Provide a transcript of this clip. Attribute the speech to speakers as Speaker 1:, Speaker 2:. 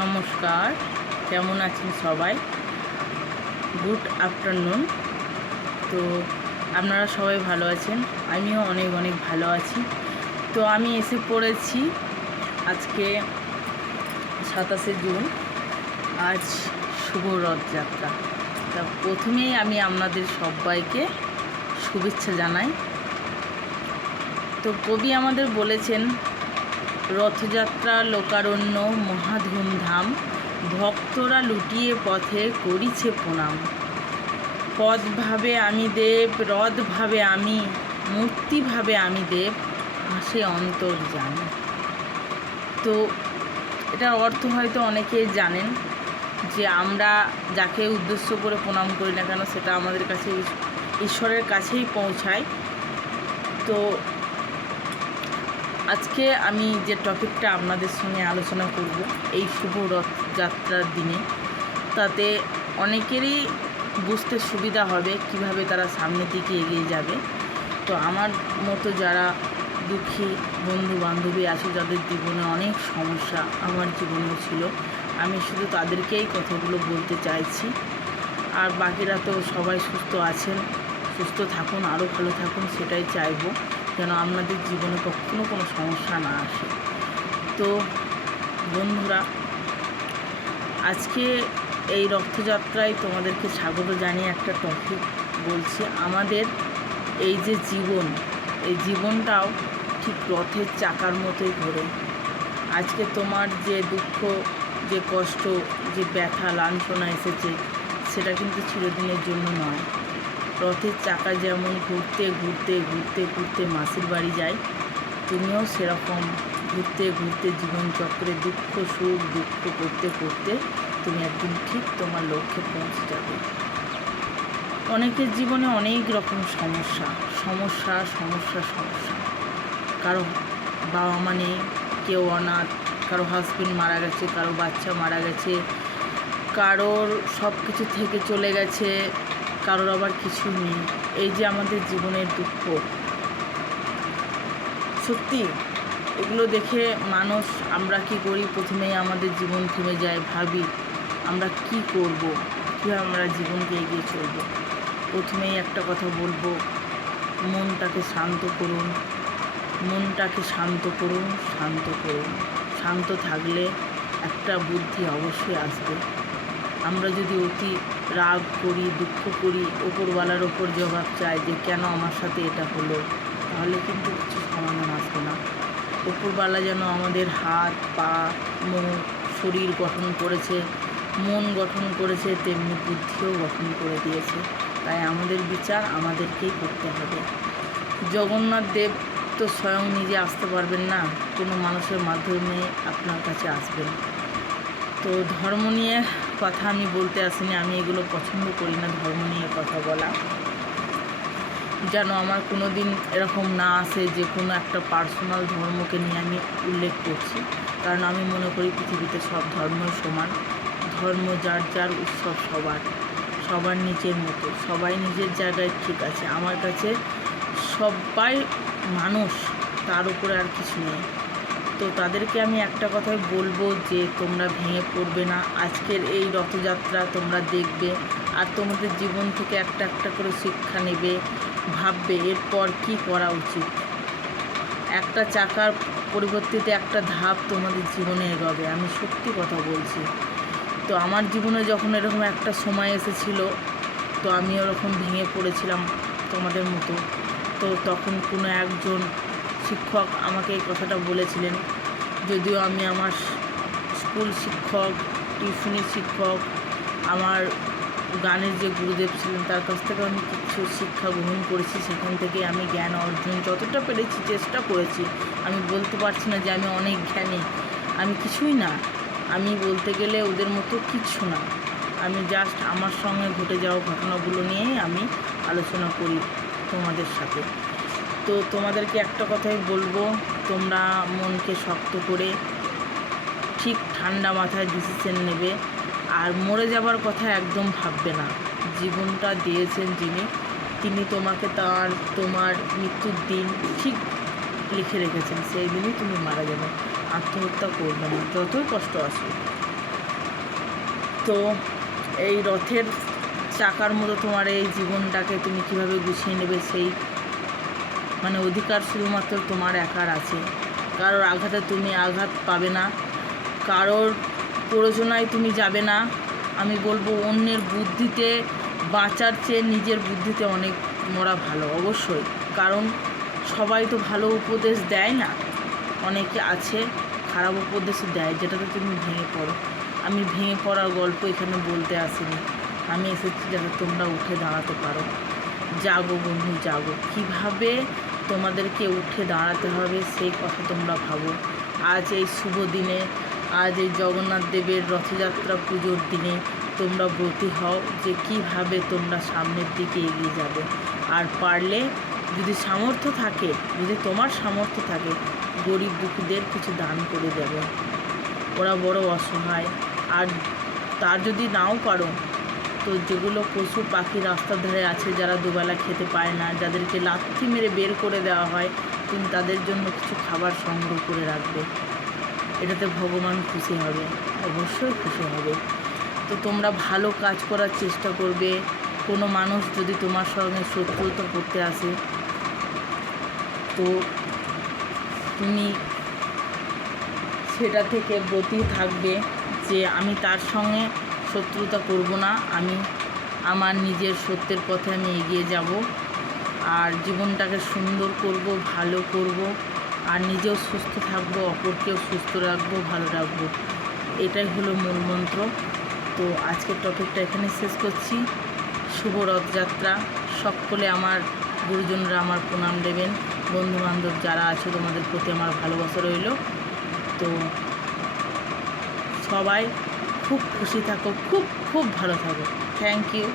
Speaker 1: নমস্কার, কেমন আছেন সবাই? গুড আফটারনুন তো আপনারা সবাই ভালো আছেন? আমিও অনেক অনেক ভালো আছি। তো আমি এসে পড়েছি আজকে সাতাশে জুন। আজ শুভ রথযাত্রা। তা প্রথমেই আমি আপনাদের সবাইকে শুভেচ্ছা জানাই। তো কবি আমাদের বলেছেন রথযাত্রা, লোকারণ্য, মহাধুমধাম, ভক্তরা লুটিয়ে পথে করিছে প্রণাম। পদ ভাবে আমি দেব রথ ভাবে আমি মূর্তি ভাবে আমি দেব হাসে অন্তর জানি। তো এটার অর্থ হয়তো অনেকেই জানেন যে আমরা যাকে উদ্দেশ্য করে প্রণাম করি না কেন, সেটা আমাদের কাছে ঈশ্বরের কাছেই পৌঁছায়। তো আজকে আমি যে টপিকটা আপনাদের সঙ্গে আলোচনা করব, এই শুভ রথযাত্রার দিনে, তাতে অনেকেরই বুঝতে সুবিধা হবে কীভাবে তারা সামনের দিকে এগিয়ে যাবে। তো আমার মতো যারা দুঃখী বন্ধু বান্ধবী আছে, যাদের জীবনে অনেক সমস্যা আমার জীবনেও ছিল, আমি শুধু তাদেরকেই কথাগুলো বলতে চাইছি। আর বাকিরা তো সবাই সুস্থ আছেন, সুস্থ থাকুন, আরও ভালো থাকুন, সেটাই চাইব। যেন আপনাদের জীবনে কখনো কোনো সমস্যা না আসে। তো বন্ধুরা, আজকে এই রথযাত্রায় তোমাদেরকে স্বাগত জানিয়ে একটা টপিক বলছি। আমাদের এই যে জীবন, এই জীবনটাও ঠিক রথের চাকার মতোই ঘোরে। আজকে তোমার যে দুঃখ, যে কষ্ট, যে ব্যথা, লাঞ্ছনা এসেছে, সেটা কিন্তু চিরদিনের জন্য নয়। রথের চাকা যেমন ঘুরতে ঘুরতে ঘুরতে ঘুরতে মাসির বাড়ি যায় তুমিও সেরকম ঘুরতে ঘুরতে জীবনচক্রে দুঃখ, সুখ, দুঃখ করতে করতে তুমি একদিন ঠিক তোমার লক্ষ্যে পৌঁছে যাবে। অনেকের জীবনে অনেক রকম সমস্যা সমস্যা সমস্যা সমস্যা। কারও বাবা মা নেই, কেউ অনাথ, কারও হাজবেন্ড মারা গেছে, কারও বাচ্চা মারা গেছে, কারোর সব কিছু থেকে চলে গেছে কারোর আবার কিছু নেই। এই যে আমাদের জীবনের দুঃখ। সত্যি, এগুলো দেখে মানুষ, আমরা কি করি? প্রথমেই আমাদের জীবন থেমে যায়। ভাবি, আমরা কি করব? কীভাবে আমরা জীবনকে এগিয়ে চলব? প্রথমেই একটা কথা বলব, মনটাকে শান্ত করুন। মনটাকে শান্ত করুন শান্ত করুন। শান্ত থাকলে একটা বুদ্ধি অবশ্যই আসবে। আমরা যদি অতি রাগ করি, দুঃখ করি, ওপরওয়ালার ওপর জবাব চাই যে কেন আমার সাথে এটা হলো, তাহলে কিন্তু কিছু সমাধান আসবে না। ওপরওয়ালা যেন আমাদের হাত, পা, মুখ, শরীর গঠন করেছে, মন গঠন করেছে, তেমনি বুদ্ধিও গঠন করে দিয়েছে। তাই আমাদের বিচার আমাদেরকেই করতে হবে। জগন্নাথ দেব তো স্বয়ং নিজে আসতে পারবেন না, কোনো মানুষের মাধ্যমে আপনার কাছে আসবেন। তো ধর্ম নিয়ে কথা আমি বলতে আসিনি, আমি এগুলো পছন্দ করি না, ধর্ম নিয়ে কথা বলা। যেন আমার কোনো দিন এরকম না আসে যে কোনো একটা পার্সোনাল ধর্মকে নিয়ে আমি উল্লেখ করছি। কারণ আমি মনে করি পৃথিবীতে সব ধর্মই সমান। ধর্ম যার যার উৎসব সবার সবার নিজের মতো, সবাই নিজের জায়গায় ঠিক আছে। আমার কাছে সবাই মানুষ, তার উপরে আর কিছু নেই। তো তাদেরকে আমি একটা কথাই বলব যে তোমরা ভেঙে পড়বে না। আজকের এই রথযাত্রা তোমরা দেখবে আর তোমাদের জীবন থেকে একটা একটা করে শিক্ষা নেবে, ভাববে এরপর কি করা উচিত। একটা চাকার পরিবর্তিতে একটা ধাপ তোমাদের জীবনে এগোবে, আমি সত্যি কথা বলছি। তো আমার জীবনে যখন এরকম একটা সময় এসেছিল, তো আমি ওরকম ভেঙে পড়েছিলাম তোমাদের মতো। তো তখন কোনো একজন শিক্ষক আমাকে এই কথাটা বলেছিলেন, যদিও আমি আমার স্কুল শিক্ষক টিউশনি শিক্ষক, আমার গানের যে গুরুদেব ছিলেন তার কাছ থেকে আমি কিছু শিক্ষা গ্রহণ করেছি। সেখান থেকে আমি জ্ঞান অর্জন যতটা পেরেছি, চেষ্টা করেছি। আমি বলতে পারছি না যে আমি অনেক জ্ঞানী। আমি কিছুই না। আমি বলতে গেলে ওদের মতো কিচ্ছু না। আমি জাস্ট আমার সঙ্গে ঘটে যাওয়া ঘটনাগুলো নিয়েই আমি আলোচনা করি তোমাদের সাথে। তো তোমাদেরকে একটা কথাই বলব, তোমরা মনকে শক্ত করে ঠিক ঠান্ডা মাথায় ডিসিশন নেবে আর মরে যাবার কথা একদম ভাববে না। জীবনটা দিয়েছেন যিনি, তিনি তোমাকে তার, তোমার মৃত্যুর দিন ঠিক লিখে রেখেছেন। সেই দিনই তুমি মারা যাবে, আত্মহত্যা করবে না, যতই কষ্ট আসবে তো এই রথের চাকার মতো তোমার এই জীবনটাকে তুমি কীভাবে গুছিয়ে নেবে সেই মানে অধিকার শুধুমাত্র তোমার একার আছে। কারোর আঘাতে তুমি আঘাত পাবে না। কারোর প্ররোচনায় তুমি যাবে না। আমি বলব, অন্যের বুদ্ধিতে বাঁচার চেয়ে নিজের বুদ্ধিতে অনেক মরা ভালো, অবশ্যই। কারণ সবাই তো ভালো উপদেশ দেয় না। অনেকে আছে, খারাপ উপদেশ দেয়, যেটাতে তুমি ভেঙে পড়ো। আমি ভেঙে পড়ার গল্প এখানে বলতে আসিনি। আমি এসেছি যাতে তোমরা উঠে দাঁড়াতে পারো। জাগো বন্ধু, জাগো। কীভাবে তোমাদেরকে উঠে দাঁড়াতে হবে সেই কথা তোমরা ভাবো। আজ এই শুভ দিনে, আজ এই জগন্নাথ দেবের রথযাত্রা পুজোর দিনে তোমরা ব্রতী হও যে কীভাবে তোমরা সামনের দিকে এগিয়ে যাবে। আর পারলে যদি সামর্থ্য থাকে, যদি তোমার সামর্থ্য থাকে, গরিব দুঃখীদের কিছু দান করে দেবে। ওরা বড় অসহায়। আর তার যদি নাও পারো তো যেগুলো পশু পাখি রাস্তার ধারে আছে, যারা দুবেলা খেতে পায় না, যাদেরকে লাথি মেরে বের করে দেওয়া হয় তুমি তাদের জন্য কিছু খাবার সংগ্রহ করে রাখবে। এটাতে ভগবান খুশি হবে, অবশ্যই খুশি হবে। তো তোমরা ভালো কাজ করার চেষ্টা করবে। কোনো মানুষ যদি তোমার সঙ্গে শত্রুতা করতে আসে, তো তুমি সেটা থেকে ব্রতী থাকবে যে আমি তার সঙ্গে শত্রুতা করব না। আমি আমার নিজের সত্যের পথে আমি এগিয়ে যাব আর জীবনটাকে সুন্দর করব, ভালো করব আর নিজেও সুস্থ থাকব, অপরকেও সুস্থ রাখব, ভালো রাখব। এটাই হলো মূল মন্ত্র। তো আজকের টপিকটা এখানে শেষ করছি। শুভ রথযাত্রা। সকলে আমার গুরুজনরা আমার প্রণাম দেবেন। বন্ধু বান্ধব যারা আছে, তোমাদের প্রতি আমার ভালোবাসা রইল। তো সবাই খুব খুশি থাকো খুব খুব ভালো থাকো। Thank you